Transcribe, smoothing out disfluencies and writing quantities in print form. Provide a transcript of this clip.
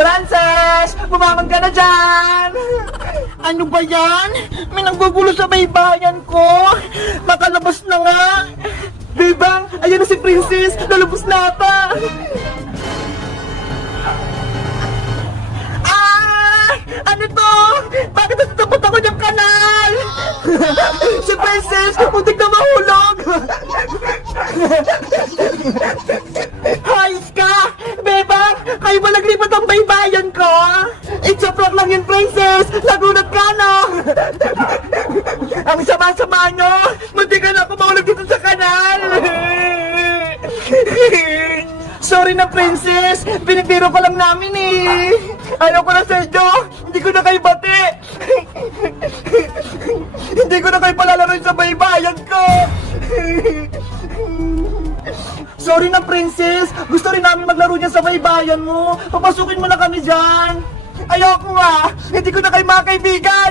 Frances! Bumangon ka na dyan! Ano ba yan? May nanggugulo sa baybayan ko! Makalabas na nga! Bebang, ayan na si Princess! Lalabas na ata! Ah! Ano to? Bakit natutupot ako ng kanal? Si Princess! Muntik na mahulog! Hayos ka! Bebang! Kayo ba naglipat ang baybayan ko? It's a prank lang yun, Princess! Nagulat ka, no? Ang sama-sama nyo! Muntik na ako mahulog dito sa kanal! Sorry na, Princess! Pinagbiro ko lang namin eh! Ayaw ko na, Sergio! Hindi ko na kayo bati! Hindi ko na kayo palalaroin sa baybayan ko! Sorry na, Princess! Gusto rin namin maglaro niyan sa baybayan mo! Papasukin mo na kami dyan! Ayoko nga! Hindi ko na kayo mga kaibigan!